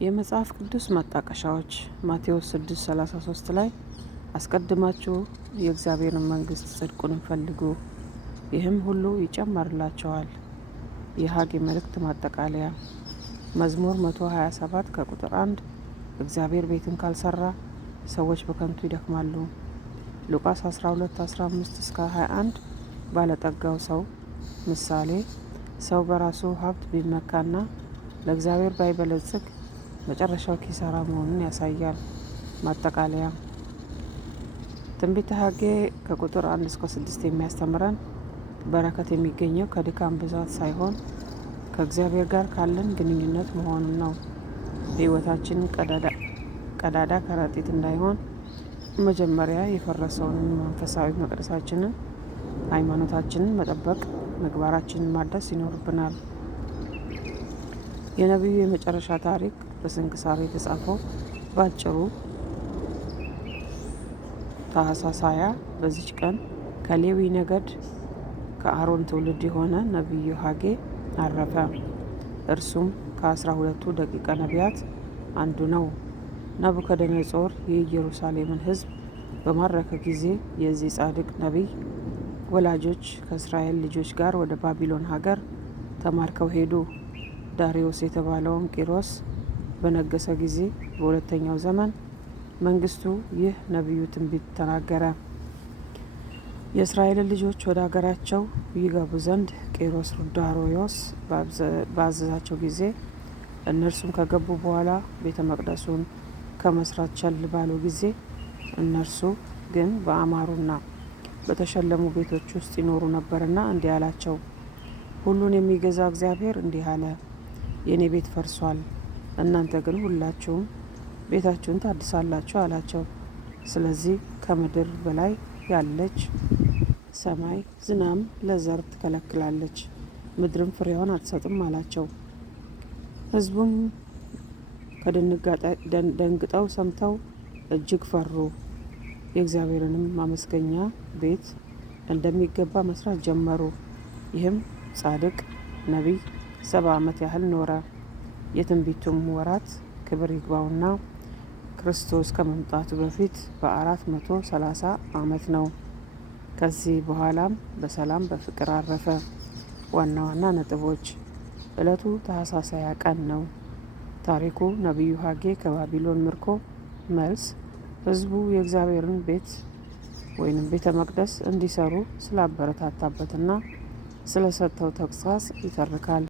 የመጽሐፍ ቅዱስ ማጣቀሻዎች ማቴዎስ 6:33 ላይ አስቀድማችሁ የእግዚአብሔርን መንግሥት ጽድቁንም ፈልጉ፣ ይህም ሁሉ ይጨመርላችኋል። የሐጌ መልእክት ማጠቃለያ መዝሙር 127 ከቁጥር 1 እግዚአብሔር ቤትን ካልሰራ ሰዎች በከንቱ ይደክማሉ። ሉቃስ 12:15-21 ባለጠጋው ሰው ምሳሌ ሰው በራሱ ሀብት ቢመካና ለእግዚአብሔር ባይበለጽግ መጨረሻው ኪሳራ መሆኑን ያሳያል። ማጠቃለያ ትንቢተ ሐጌ ከቁጥር 1-6 የሚያስተምረን በረከት የሚገኘው ከድካም ብዛት ሳይሆን ከእግዚአብሔር ጋር ካለን ግንኙነት መሆኑን ነው። ሕይወታችን ቀዳዳ ከረጢት እንዳይሆን መጀመሪያ የፈረሰውን መንፈሳዊ መቅደሳችንን፣ ሃይማኖታችንን መጠበቅ፣ ምግባራችንን ማደስ ይኖርብናል። የነቢዩ የመጨረሻ ታሪክ በስንክሳር የተጻፈው በአጭሩ ታኅሳስ 20 በዚች ቀን ከሌዊ ነገድ ከአሮን ትውልድ የሆነ ነቢዩ ሐጌ አረፈ። እርሱም ከ12ቱ ደቂቀ ነቢያት አንዱ ነው። ናቡከደነጾር የኢየሩሳሌምን ሕዝብ በማረከ ጊዜ የዚህ ጻድቅ ነቢይ ወላጆች ከእስራኤል ልጆች ጋር ወደ ባቢሎን ሀገር ተማርከው ሄዱ። ዳሪዮስ የተባለውን ቂሮስ በነገሰ ጊዜ በሁለተኛው ዘመን መንግስቱ ይህ ነቢዩ ትንቢት ተናገረ። የእስራኤልን ልጆች ወደ ሀገራቸው ይገቡ ዘንድ ቂሮስ ዳሪዮስ ባዘዛቸው ጊዜ እነርሱም ከገቡ በኋላ ቤተ መቅደሱን ከመስራት ቸል ባሉ ጊዜ እነርሱ ግን በአማሩና በተሸለሙ ቤቶች ውስጥ ይኖሩ ነበርና እንዲህ አላቸው፣ ሁሉን የሚገዛ እግዚአብሔር እንዲህ አለ፣ የእኔ ቤት ፈርሷል፣ እናንተ ግን ሁላችሁም ቤታችሁን ታድሳላችሁ አላቸው። ስለዚህ ከምድር በላይ ያለች ሰማይ ዝናም ለዘር ትከለክላለች፣ ምድርም ፍሬዋን አትሰጥም አላቸው። ሕዝቡም ደንግጠው ሰምተው እጅግ ፈሩ። የእግዚአብሔርንም ማመስገኛ ቤት እንደሚገባ መስራት ጀመሩ። ይህም ጻድቅ ነቢይ 70 ዓመት ያህል ኖረ። የትንቢቱም ወራት ክብር ይግባውና ክርስቶስ ከመምጣቱ በፊት በ430 ዓመት ነው። ከዚህ በኋላም በሰላም በፍቅር አረፈ። ዋና ዋና ነጥቦች ዕለቱ ታኅሳስ 20 ቀን ነው። ታሪኩ ነቢዩ ሐጌ ከባቢሎን ምርኮ መልስ ሕዝቡ የእግዚአብሔርን ቤት ወይንም ቤተ መቅደስ እንዲሰሩ ስላበረታታበትና ስለሰጠው ተግሣጽ ይተርካል።